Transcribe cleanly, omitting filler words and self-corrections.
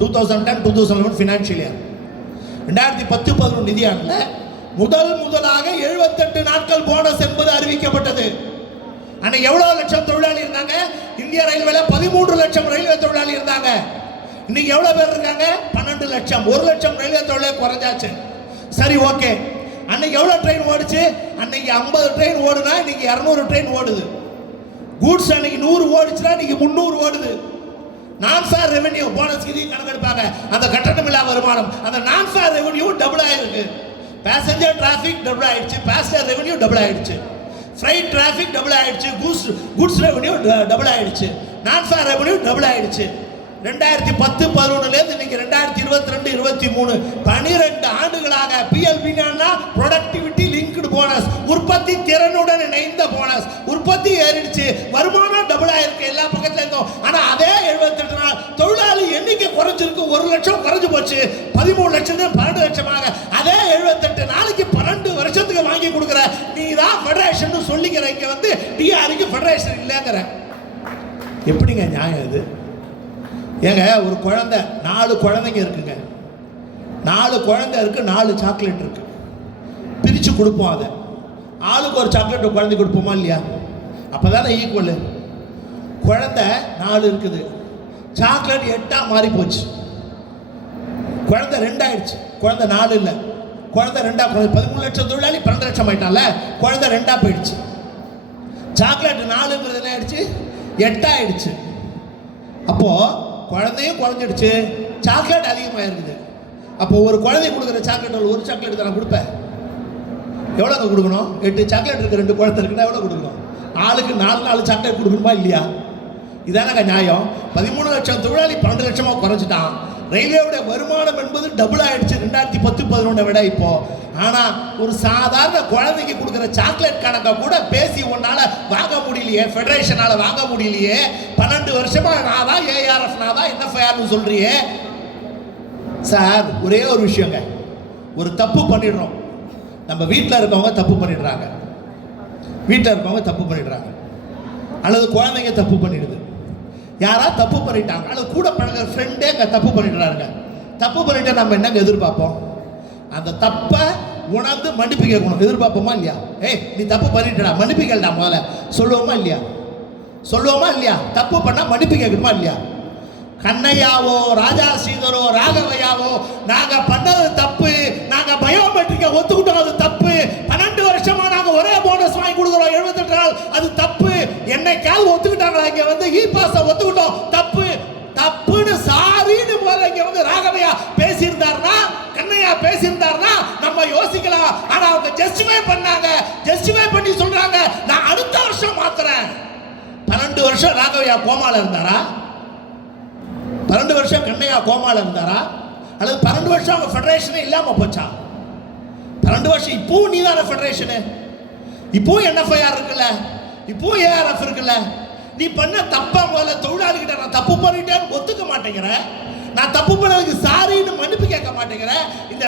2010-2011 financial year. 2010-11 நிதியாண்டில் முதலாக 78 நாட்கள் போனஸ் என்பது அறிவிக்கப்பட்டது. அன்னைக்கு எவ்வளவு லட்சம் தொழிலாளி இருந்தாங்க? இந்திய ரயில்வேல 13 லட்சம் ரயில்வே தொழிலாளி இருந்தாங்க. இன்னைக்கு எவ்வளவு பேர் இருக்காங்க? 12 லட்சம். 1 லட்சம் ரயில்வே தொழிலாளி குறைஞ்சாச்சு. சரி, ஓகே. அன்னைக்கு எவ்வளவு ட்ரெயின் ஓடுச்சு? அன்னைக்கு 50 ட்ரெயின் ஓடுனா இன்னைக்கு 200 ட்ரெயின் ஓடுது. கூட்ஸ் அன்னைக்கு 100 ஓடுச்சுன்னா இன்னைக்கு 300 ஓடுது. நான் ஃபேர் ரெவென்யூ போனஸ் இது கணக்கெடுப்பாங்க. அந்த கட்டணமில்லா வருமானம், அந்த நான் ஃபேர் ரெவென்யூ டபுள் ஆயிருக்கு. பேசஞ்சர் டிராஃபிக் டபுள் ஆயிடுச்சு, பேசஞ்சர் ரெவென்யூ டபுள் ஆயிடுச்சு, ஃப்ரைட் டிராஃபிக் டபுள் ஆயிடுச்சு, குட்ஸ் ரெவென்யூ டபுள் ஆயிடுச்சு, நான் ஃபேர் ரெவென்யூ டபுள் ஆயிடுச்சு. 2010-11 இன்னைக்கு 2022-23 12 ஆண்டுகளாக பிஎல்பினா ப்ரொடக்டிவிட்டி லிங்க்டு போனஸ், உற்பத்தி திறனுடன் இணைந்த போனஸ். உற்பத்தி ஏறிடுச்சு, வருமானம் டபுள் ஆயிருக்கு எல்லா பக்கத்துல இருந்தோம். ஆனா அதே 78 நாள் தொழிலாளி எண்ணிக்கை குறைஞ்சிருக்கு. 1 லட்சம் குறைஞ்சு போச்சு. 13 லட்சம் 12 லட்சமாக. அதே 78 நாளைக்கு 12 வருஷத்துக்கு வாங்கி கொடுக்குற நீ தான் ஃபெடரேஷன் சொல்லிக்கிற. இங்க வந்து டிஆருக்கு ஃபெடரேஷன் இல்லைங்கிற. எப்படிங்க நியாயம் இது? ஏங்க, ஒரு குழந்தை, 4 குழந்தைங்க இருக்குங்க. 4 குழந்தை இருக்கு, 4 சாக்லேட் இருக்கு. பிரிச்சு கொடுப்போம். அதை ஆளுக்கு ஒரு சாக்லேட் குழந்தை கொடுப்போமா இல்லையா? அப்பதானே ஈக்குவல். குழந்தை 4 இருக்குது, சாக்லேட் 8 மாறி போச்சு. குழந்தை 2 ஆயிடுச்சு, குழந்தை 4 இல்லை, குழந்தை 2 13 லட்சம் தொழிலாளி 12 லட்சம் ஆயிட்டான்ல, குழந்தை 2 போயிடுச்சு. சாக்லேட் 4ங்கிறது என்ன ஆயிடுச்சு? 8 ஆயிடுச்சு. அப்போ குழந்தையும் குறைஞ்சிடுச்சு, சாக்லேட் அதிகமாக இருக்குது. அப்போ ஒரு குழந்தை கொடுக்குற சாக்லேட் ஒரு சாக்லேட் தான் கொடுப்பேன். எவ்வளோங்க கொடுக்கணும்? 8 சாக்லேட் இருக்கு, 2 குழந்தை இருக்குன்னா எவ்வளோ கொடுக்கணும்? ஆளுக்கு 4 சாக்லேட் கொடுக்கணுமா இல்லையா? இதானங்க நியாயம்? 13 லட்சம் தொழிலாளி 12 லட்சமாக குறைஞ்சிட்டான். ரயில்வேவுடைய வருமானம் என்பது டபுள் ஆயிடுச்சு 2010-11 விட இப்போ. ஆனால் ஒரு சாதாரண குழந்தைக்கு கொடுக்குற சாக்லேட் கணக்கை கூட பேசி உன்னால வாங்க முடியலையே, ஃபெடரேஷனால வாங்க முடியலையே. 12 வருஷமா நான் தான் ஏஆர்எஃப், நான் தான் என்எஃப்ஐஆர்னு சொல்றியே சார். ஒரே ஒரு விஷயங்க, ஒரு தப்பு பண்ணிடுறோம். நம்ம வீட்டில் இருக்கவங்க தப்பு பண்ணிடுறாங்க, வீட்டில் இருக்கவங்க தப்பு பண்ணிடுறாங்க, அல்லது குழந்தைங்க தப்பு பண்ணிடுது, யாரா தப்பு பண்ணிட்டாங்க, அல்லது கூட பழகிற ஃப்ரெண்டே தப்பு பண்ணிடுறாங்க. தப்பு பண்ணிட்டு நம்ம என்னங்க எதிர்பார்ப்போம்? அந்த தப்பை உணர்ந்து மன்னிப்பு கேட்கணும். எதிர்பார்ப்போமா இல்லையா? ஏய், நீ தப்பு பண்ணிட்டா மன்னிப்பு கேள்டா முதல்ல சொல்லுவோமா இல்லையா? சொல்லுவோமா இல்லையா? தப்பு பண்ணா மன்னிப்பு கேட்கணுமா இல்லையா? கண்ணையாவோ ராஜா ஸ்ரீதரோ ராகவையாவோ நாங்க பண்ணது தப்பு, நாங்க பயோமெட்ரிக்கை ஒத்துக்கிட்டோம், அது தப்பு. 12 வருஷமா நாங்க ஒரே போனஸ் வாங்கி கொடுக்குறோம் 78 நாள், அது தப்பு. என்னைக்காவது ஒத்துக்கிட்டாங்களா? இங்க வந்து இ பாஸை ஒத்துக்கிட்டோம், தப்பு தப்புன்னு சாரின்னு முதல்ல இங்க வந்து ராகவையா பேசியிருந்தாருன்னா, கண்ணையா பேசியிருந்தாருன்னா நம்ம யோசிக்கலாம். ஆனா அவங்க ஜஸ்டிஃபை பண்ணாங்க, ஜஸ்டிஃபை பண்ணி சொல்றாங்க நான் அடுத்த வருஷம் மாத்துறேன். 12 வருஷம் ராகவையா கோமால இருந்தாரா? 12 வருஷம் கண்ணையா கோமால இருந்தாரா? அல்லது 12 வருஷம் அவங்க ஃபெடரேஷனே இல்லாம போச்சா? 12 வருஷம் இப்போ நீ தானே ஃபெடரேஷனு, இப்போ என்எஃப்ஐஆர் இருக்குல்ல, இப்போ ஏஆர்எஃப் இருக்குல்ல. நீ பண்ண தப்பா முதல்ல தொழிலாளிகிட்ட நான் தப்பு பண்ணிட்டேன்னு ஒத்துக்க மாட்டேங்கிற, நான் தப்பு பண்ணதுக்கு சாரின்னு மன்னிப்பு கேட்க மாட்டேங்கிற. இந்த